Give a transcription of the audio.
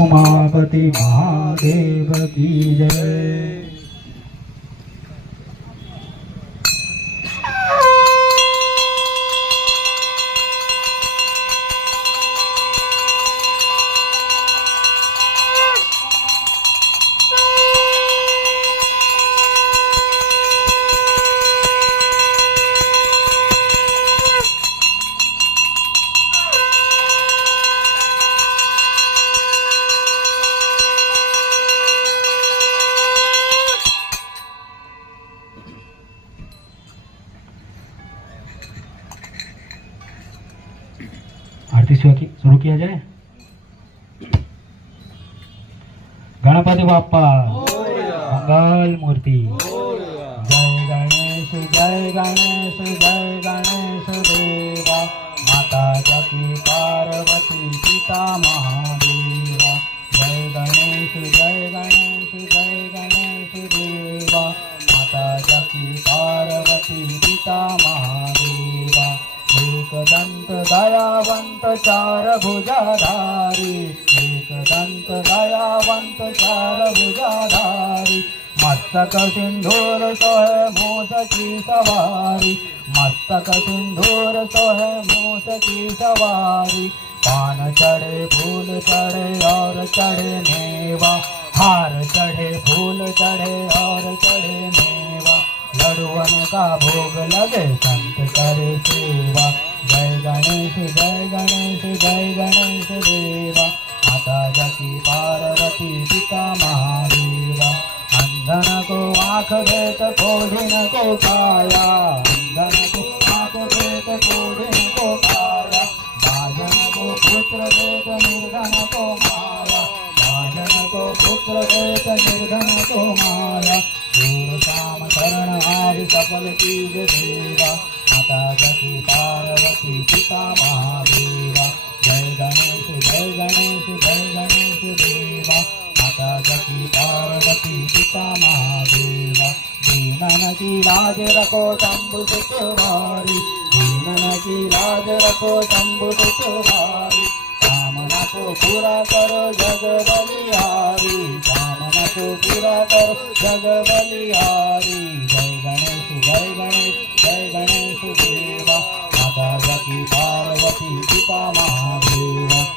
उमापति महादेव की जय। आरती शुरू किया जाए। गणपति बाप्पा मंगल मूर्ति। जय गणेश जय गणेश जय गणेश देवा। माता जकी पार्वती पिता महादेवा। जय गणेश जय गणेश जय गणेश देवा। माता जकी पार्वती पिता महादेवा। एक दंत दयावंत चार भुजाधारी। एक दंत दयावंत चार भुजाधारी। मस्तक सिंदूर सोहे मूस की सवारी। मस्तक सिंदूर सोहे मूस की सवारी। पान चढ़े फूल चढ़े और चढ़े मेवा। हार चढ़े फूल चढ़े और चढ़े मेवा। लड़ुअन का भोग लगे संत करे सेवा। जय गणेश जय गणेश जय गणेश देवा। माता जकी पार्वती पिता महादेवा। अंधन को आँख देत कोढ़िन को काया। अंधन को आँख देत कोढ़िन को काया। बाजन को पुत्र देत निर्धन को माया। बाजन को पुत्र देत निर्धन को माया। दूर शाम शरण आदि सफल चीज देवा। माता जकी पार्वती पिता महादेवा। जय गणेश जय गणेश जय गणेश देवा। माता जकी पार्वती पिता महादेवा। दीनन की लाज रखो शंभु सुतवारी। दीनन की लाज रखो शंभु सुतवारी। कामना को पूरा करो जग बलिहारी। कामना को पूरा करो जग बलिहारी। जय गणेश जय गणेश जय गणेश देवा। माता जकी पार्वती पिता महादेवा।